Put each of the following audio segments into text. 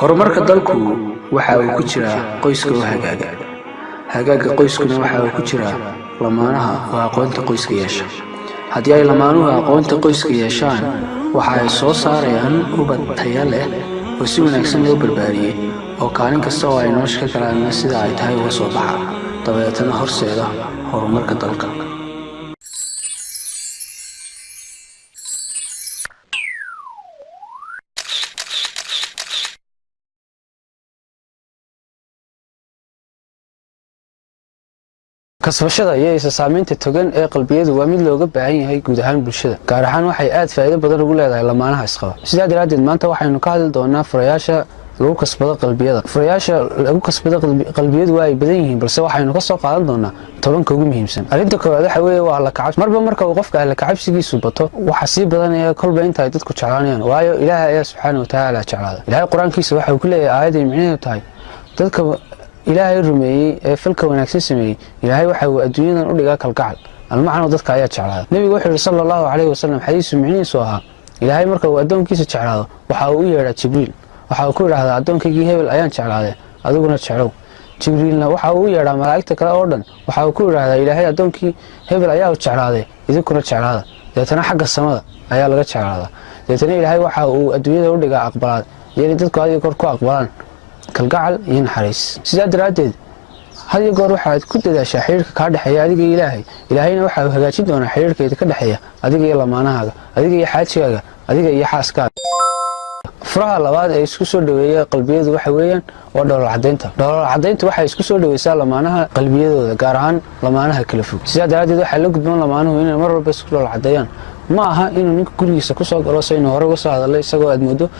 horumarka dalku waxa uu ku jiraa qoyska oo hagaaga. Hagaaga qoyskuna waxa uu ku jiraa lamaanaha oo aqoonta qoyska yeesha. Haddii ay lamaanuhu aqoonta qoyska yeeshaan, waxa ay soo saarayaan ubad tayo leh oo si wanaagsan loo barbaariyay oo kaalin kasta oo ay nolosha ka galaan sida ay tahay uga soo baxa, dabeetana horseeda horumarka dalka. kasbashada iyo isa saameynta togan ee qalbiyadu waa mid looga baahan yahay guud ahaan bulshada, gaar ahaan waxay aad faa'iido badan ugu leedahay lamaanaha isqaba. Sidaa daraadeed maanta waxaynu ka hadli doonaa furayaasha lagu kasbado qalbiyada. Furayaasha lagu kasbado qalbiyadu waa ay badan yihiin, balse waxaynu ka soo qaadan doonaa tobanka ugu muhiimsan. Arrinta koowaad waxa weeye waa la kacabsi. Marba marka uu qofka la kacabsigiisu bato, waxa sii badanaya kolba inta ay dadku jeclaanayaan, waayo Ilaahay ayaa subxaanahu wa ta'aala jeclaada. Ilaahay quraankiisa waxa uu ku leeyahay aayad ay micnaheedu tahay dadka Ilaahay rumeeyay ee falka wanaagsan sameeyay, Ilaahay waxa uu adduunyadan u dhigaa kalgacal. Almacno dadka ayaa jeclaada. Nabigu wuxuu yiri sallallahu alayhi wasallam xadiis micnihiisu ahaa, Ilaahay marka uu adoonkiisa jeclaado, waxa uu u yeeraa Jibriil. Waxa uu ku yiraahdaa adoonkaygi hebel ayaan jeclaaday, adiguna jeclow. Jibriilna waxa uu u yeeraa malaa'igta kale oo dhan, waxa uu ku yiraahdaa Ilaahay adoonkii hebel ayaa jeclaaday, idinkuna jeclaada. Deetana xagga samada ayaa laga jeclaadaa. Deetana Ilaahay waxa uu adduunyada u dhigaa aqbalaad, yeeli dadku adiga kor ku aqbalaan kalgacal iyo naxariis. Sidaa daraadeed hadiyo goor waxaad ku dadaashaa xiriirka ka dhaxeeya adiga iyo Ilaahay. Ilaahayna waxa uu hagaajin doonaa xiriirka ka dhaxeeya adiga iyo lamaanahaaga, adiga iyo xaaskaaga, adiga iyo xaaskaaga. furaha labaad ee isku soo dhaweeya qalbiyadu waxa weeyaan waa dhoolal cadeynta. Dhoolal cadeyntu waxay isku soo dhaweysaa lamaanaha qalbiyadooda, gaar ahaan lamaanaha kala fog. Sidaa daraadeed waxaa la gudboon lamaanuhu inay mar walba isku dhoolal cadeeyaan. Ma aha inuu ninka gurigiisa ku soo galo saynu hore uga soo hadalay isagoo aad moodo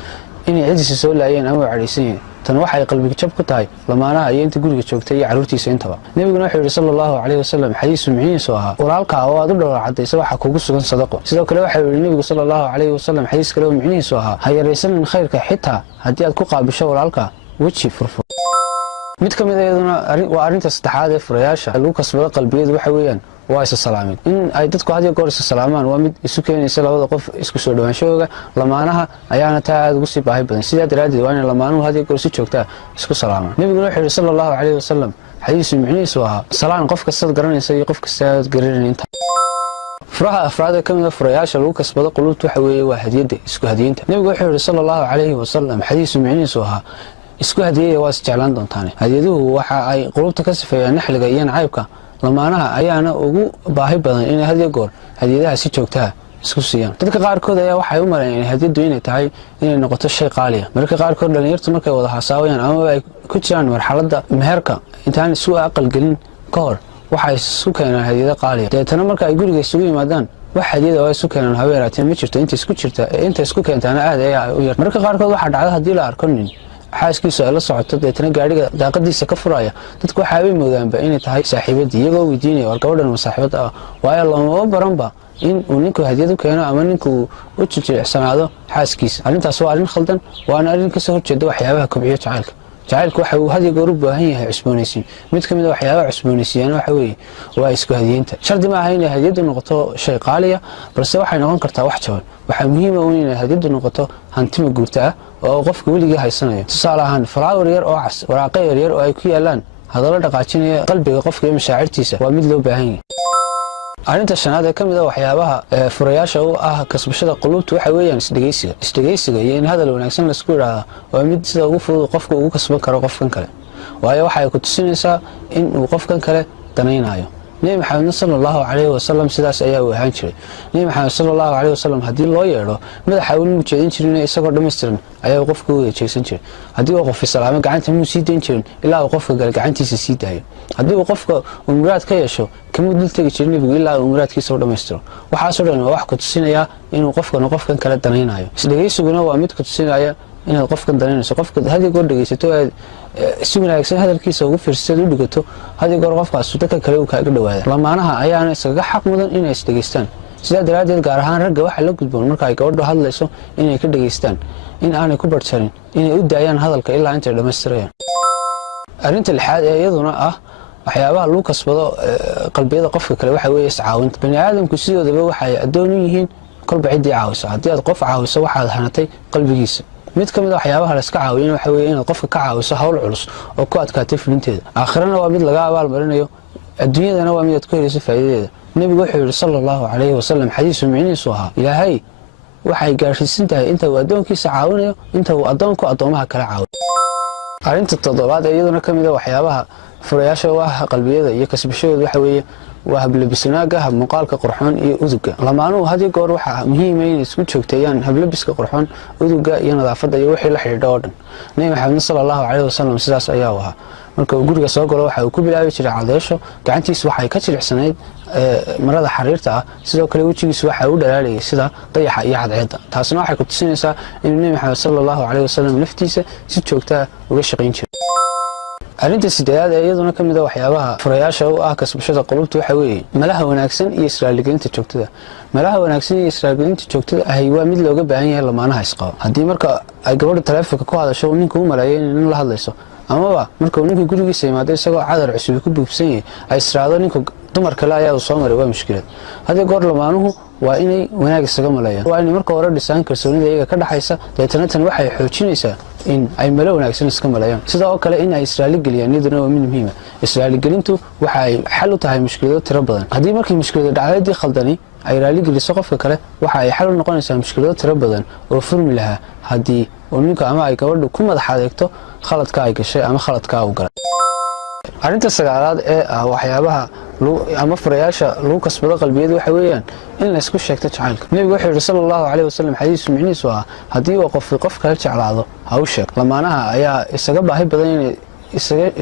inay cidiisa soo laayeen ama cadhaysan yihiin. tan waxay qalbiga jab ku tahay lamaanaha iyo inta guriga joogtay iyo caruurtiisa intaba. Nabiguna wuxuu yiri sallallahu alayhi wasallam xadiis micnihiisu ahaa, walaalka oo aad u dhoolal cadeyso waxa kugu sugan sadaqo. Sidoo kale waxa uu yiri Nabigu sallallahu alayhi wasallam xadiis kale oo micnihiisu ahaa, ha yareysan khayrka xitaa haddii aad ku qaabisho walaalka waji furfur. mid ka mid ah waa arrinta saddexaad ee furayaasha lagu kasbado qalbiyadu waxa weeyaan waa isa salaamin. in ay dadku hadiyo goor isa salaamaan waa mid isu keenaysa labada qof isku soo dhawaanshooga. Lamaanaha ayaana taa aad ugu sii baahi badan. Sidaa daraadeed waa in lamaanuhu hadiyo goor si joogta isku salaamaan. Nabiguna wuxuu yiri sallallahu alayhi wasallam xadiis micnihiisu ahaa, salaan qof kasta garanaysa iyo qof kasta garanayna inta. furaha afraad ee ka mid ah furayaasha lagu kasbado qulubta waxa weeye waa hadiyada, isku hadiyeynta. Nabigu wuxuu yiri sallallahu alayhi wasallam xadiis micnihiisu ahaa, isku hadiyeeya waa is jeclaan doontaan. Hadiyaduhu waxa ay qulubta ka sifeeyaan naxliga iyo nacaybka. Lamaanaha ayaana ugu baahi badan inay hadiyo goor hadiyadaha si joogta ah isku siiyaan. dadka qaarkood ayaa waxay u maleeyaan in hadiyadu inay tahay inay noqoto shay qaali ah. marka qaarkood dhalinyartu markay wada xasaawayaan ama ay ku jiraan marxaladda meherka intaan isu aqal gelin ka hor, waxay isku keenaan hadiyada qaali ah. deetana marka ay guriga isugu yimaadaan, wax hadiyada oo isku keenaan habeeraatee ma jirto. inta isku keentaana aad ayaa u yar. marka qaarkood waxa dhacda haddii la arko nin xaaskiisu ay la socoto deetana gaadhiga daaqadiisa ka furaya, dadku waxa ay moodaanba inay tahay saaxiibadii, iyagoo weydiinaya war gabadhan ma saaxiibad ah, waayo looma baranba in uu ninku hadiyad u keeno ama ninku u jilicsanaado xaaskiisa. arrintaas waa arrin khaldan, waana arrin ka soo horjeeda waxyaabaha kobciya jacaylka. jacaylku waxa uu hadiyo goor u baahan yahay cusboonaysiin. mid ka mid ah waxyaabaha cusboonaysiiyana waxa weeye waa isku hadiyeynta. shardi ma aha inay hadiyadu noqoto shay qaali ah, balse waxay noqon kartaa wax jaban. waxaa muhiim ah inay hadiyadu noqoto hantima guurta ah oo qofka weligii haysanayo. tusaale ahaan, flower yar oo cas, waraaqo yaryar oo ay ku yaalaan hadallo dhaqaajinaya qalbiga qofka iyo mashaacirtiisa waa mid loo baahan yahay. arrinta shanaad ee ka mid ah waxyaabaha furayaasha u ah kasbashada qulubta waxa weeyaan isdhegeysiga iyo in hadal wanaagsan la isku yiraahdo waa mid sida ugu fudud qofka ugu kasban karo qofkan kale, waayo waxay ku tusinaysaa in uu qofkan kale danaynayo. Nabi Maxamed sallallahu alayhi wasallam sidaas ayaa uu ahaan jiray. Nabi Maxamed sallallahu alayhi wasallam haddii loo yeedho madaxa uu u jeedin jiray isagoo dhameystiran ayaa qofka u jeesan jiray. haddii uu qof salaamo gacanta muu sii deyn jirin ilaa uu qofka gacantiisa sii daayo. haddii uu qofka muraad ka yeesho kama dul tagi jirin Nabigu ilaa uu muraadkiisa u dhameystiro. waxaas oo dhan wax ku tusinaya inuu qofkan kale danaynayo. isdhegeysiguna waa mid ku tusinaya inaad qofkan danaynayso. qofka hadiyo goor dhageysato si wanaagsan hadalkiisa ugu fiirsato u dhigato, hadiyo goor qofkaas dadka kale uu kaaga dhawaada. lamaanaha ayaana isaga xaq mudan inay isdhegeystaan. sidaa daraadeed gaar ahaan ragga waxa la gudboon marka ay gabadhu hadlayso inay ka dhageystaan, in aanay ku bartarin, inay u daayaan hadalka ilaa intay dhamaystirayaan. arrinta lixaad ee iyaduna ah waxyaabaha lagu kasbado qalbiyada qofka kale waxa weeye iscaawinta. bani aadamku sidoodaba waxay adoon u yihiin kolba cidii caawisa. haddii aad qof caawiso waxaad hanatay qalbigiisa. mid ka mid ah waxyaabaha la iska caawiyo waxa weeye inaad qofka ka caawiso hawl culus oo ku adkaatay fulinteeda aakhirana waa mid laga abaal marinayo adduunyadana waa mid aad ku helayso faa'iidadeeda nabigu wuxuu yiri sallallahu alayhi wasallam xadiis micnihiisu ahaa ilaahay waxay gaarsiisan tahay inta uu adoonkiisa caawinayo inta uu adoonku adoomaha kala caawiyo arinta toddobaad ee iyaduna ka mid ah waxyaabaha furayaasha waa qalbiyada iyo kasbashadooda waxa weeye waa hablabisnaaga hab muuqaalka qurxoon iyo uduga lamaanuhu hadii goor waxa muhiim ah in isku joogteeyaan hablabiska qurxoon uduga iyo nadaafada iyo wixii la xiriira oo dhan nabi maxamed sallallahu alayhi wasallam sidaas ayaa waxa marka uu guriga soo galo waxa uu ku bilaabi jiray cadeesho gacantiisa waxay ka jilicsanayd marada xariirta ah sidoo kale wajigiisu waxa uu dhalaalayay sida dayaxa iyo cadceeda taasna waxay ku tusinaysaa in nabi maxamed sallallahu alayhi wasallam naftiisa si joogto ah uga shaqeyn jiray arinta sideedaad ee iyaduna ka mid ah waxyaabaha furayaasha u ah kasbashada qulubta waxa weeye malaha wanaagsan iyo israaligelinta joogtada malaha wanaagsan iyo israaligelinta joogtada ahi waa mid looga baahan yahay lamaanaha isqaba haddii marka ay gabadha taleefanka ku hadasho ninku u maleeyo in la hadlayso amaba marka uu ninku gurigiisa yimaado isagoo cadar cusub ku buufsan yahay ay israado ninku dumar kale ayaa soo maray waa mushkilad hadii goor lamaanuhu waa inay wanaag isaga maleeyaan waa inay marka hore dhisaan kalsoonida iyaga ka dhaxaysa deetana tan waxay xoojinaysaa in ay malo wanaagsan iska maleeyaan sidoo kale in ay israali geliyaan iyaduna waa mid muhiim ah israali gelintu waxa ay xal u tahay mushkilado tiro badan haddii markii mushkilada dhacdadii khaldani ay raali geliso qofka kale waxa ay xal u noqonaysaa mushkilado tiro badan oo furmi lahaa haddii uu ninka ama ay gabadhu ku madax adeegto khaladka ay gashay ama khaladka uu galay arinta sagaalaad ee ah waxyaabaha ama furayaasha lagu kasbado qalbiyada waxa weeyaan in la isku sheegto jacaylka nabigu wuxuu yiri sallallahu alayhi wasallam xadiis micnihiisu ah haddii uu qof kale jeclaado ha u sheeg lamaanaha ayaa isaga baahi badan inay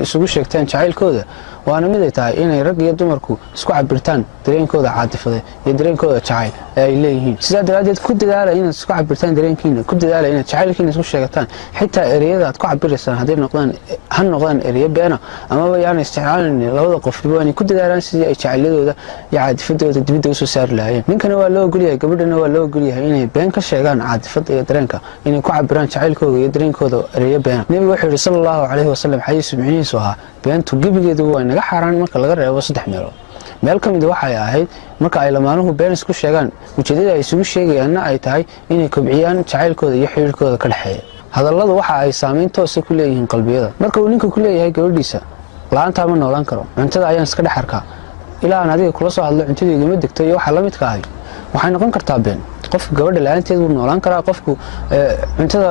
isugu sheegtaan jacaylkooda waana mid ay tahay inay rag iyo dumarku isku cabirtaan dareenkooda caatifadeed iyo dareenkooda jacayl ee ay leeyihiin sidaa daraadeed ku dadaala inaad isku cabirtaan dareenkiina ku dadaala inaad jacaylkiina isku sheegataan xitaa ereyada aad ku cabiraysaan haddii noqdaan ereyo beena amaba yaana isticmaalin labada qofba inay ku dadaalaan sidii ay jacayladooda iyo caatifadooda dibadda usoo saari lahaayeen ninkana waa loo ogolyahay gabadhana waa loo ogolyahay inay been ka sheegaan caatifada iyo dareenka inay ku cabiraan jacaylkooda iyo dareenkooda ereyo beena nabigu wuxuu yiri sallallahu alayhi wasallam xadiis micnihiisu ahaa beentu gebigeedu waa naga xaraan marka laga reebo 3 meelood meel kamid waxay ahayd marka ay lamaanuhu been isku sheegaan ujeedada ay isugu sheegayaanna ay tahay inay kobciyaan jacaylkooda iyo xiriirkooda ka dhaxeeya hadalladu waxa ay saameyn toos ah ku leeyihiin qalbiyada marka uu ninku ku leeyahay gabadhiisa laanta ma noolaan karo cuntada ayaan iska dhex arkaa ilaa aan adiga kula soo hadlo cuntadayga ma degto iyo waxa la midka ah waxay noqon kartaa been qofka gabadha laanteedu wuu noolaan karaa qofku cuntada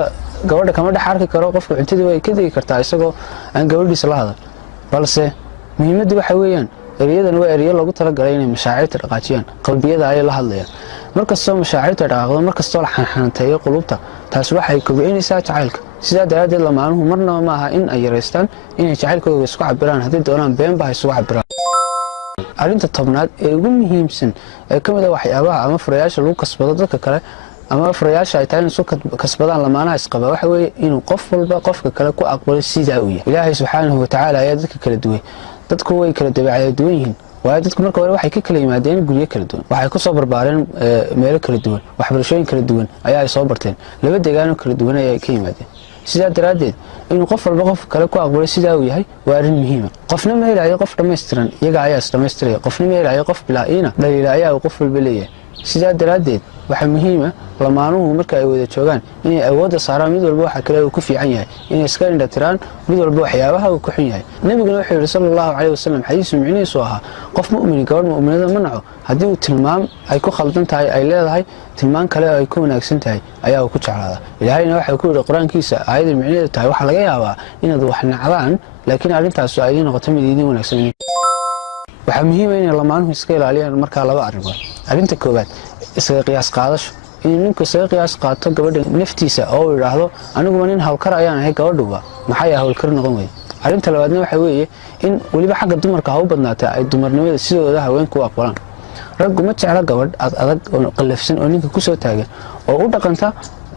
gabadha kama dhex arki karo qofku cuntadii way ka degi kartaa isagoo aan gabadhiisa la hadal balse muhiimaddu waxa weeyaan eriyadan waa eriyo lagu talagalay inay mashaacirta dhaqaajiyaan qalbiyada ay la hadlayaan markastoo mashaacirta dhaqaaqdo markastoo la xanxanteeyo qulubta taas waxay kobcinaysaa jacaylka sidaa daraadeed lamaanuhu marnaba ma aha in ay yareystaan inay jacaylkooda isku cabiraan haddii doonaan beenba ha isugu cabiraan arinta tobnaad ee ugu muhiimsan ee ka mid ah waxyaabaha ama furayaasha lagu kasbado dadka kale ama furayaasha ay tahay isu kasbadaan lamaanaha isqaba waxa weeye inuu qof walba qofka kale ku aqbalo sida uu yahay ilaahay subxaanahu wa tacaala ayaa dadka kala duway dadku way kala duwan yihiin waayo dadku marka hore waxay ka kala yimaadeen guryo kala duwan waxay ku soo barbaareen meelo kala duwan waxbarashooyin kala duwan ayaa ay soo barteen laba deegaano kala duwan ayay ka yimaadeen sidaa daraadeed inuu qof walba qof kale ku aqbalo sidaa uu yahay waa arrin muhiim ah qofna ma helayo qof dhammaystiran iyaga ayaa isdhammaystiraya qofna ma helayo qof bilaa-iina dhaliila ayaa uu qof walba leeyahay sidaa daraadeed waxaa muhiim ah lamaanuhu marka ay wada joogaan inay awoodda saaraan mid walba waxa kale uu ku fiican yahay inay iska indhatiraan mid walba waxyaabaha uu ku xun yahay nabiguna wuxuu yiri sallallahu alayhi wasallam xadiis micnihiisu ahaa qof mu'min gabadh mu'minada ma naco haddii uu tilmaam ay ku khaldan tahay ay leedahay tilmaan kale ay ku wanaagsan tahay ayaa uu ku jeclaada ilaahayna waxa uu ku yiri quraankiisa aayada micnaheedu tahay waxa laga yaabaa inaad wax nacdaan laakiin arrintaas ay noqoto mid idin wanaagsan waxaa muhiim ah in lamaanuhu iska ilaaliyaan marka laba arrimood arinta koowaad isaga qiyaas qaadasho in ninku isaga qiyaas qaato gabadha naftiisa oo uu yiraahdo aniguba nin hawlkar ayaan ahay gabadhuba maxay hawlkar noqon weey arinta labaadna waxa weeye in waliba xagga dumarka ha u badnaata ay dumarnimada sidooda haweenku u aqbalaan raggu ma jecla gabadh adag oo qalafsan oo ninka ku soo taagan oo u dhaqanta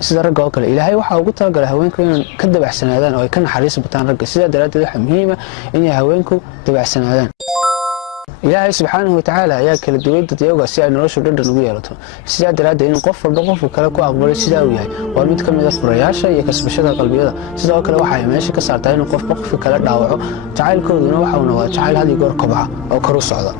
sida ragga oo kale ilaahay waxa ugu talagalay haweenku inay ka dabacsanaadaan oo ay ka naxariis bataan ragga sidaa daraadeed waxa muhiim ah inay haweenku dabacsanaadaan ilaahay subxaanahu wa tacaala ayaa kala duway dadyaga si ay noloshu dhadhan ugu yeelato sidaa daraadeed in qof walba qofka kale ku aqbalo sidaa uu yahay waa mid ka mid ah furayaasha iyo kasbashada qalbiyada sidoo kale waxa ay meesha ka saartaa in qofka kale dhaawaco jacaylkooduna waxa uu noqdaa jacayl had iyo goor kobca oo kor u socda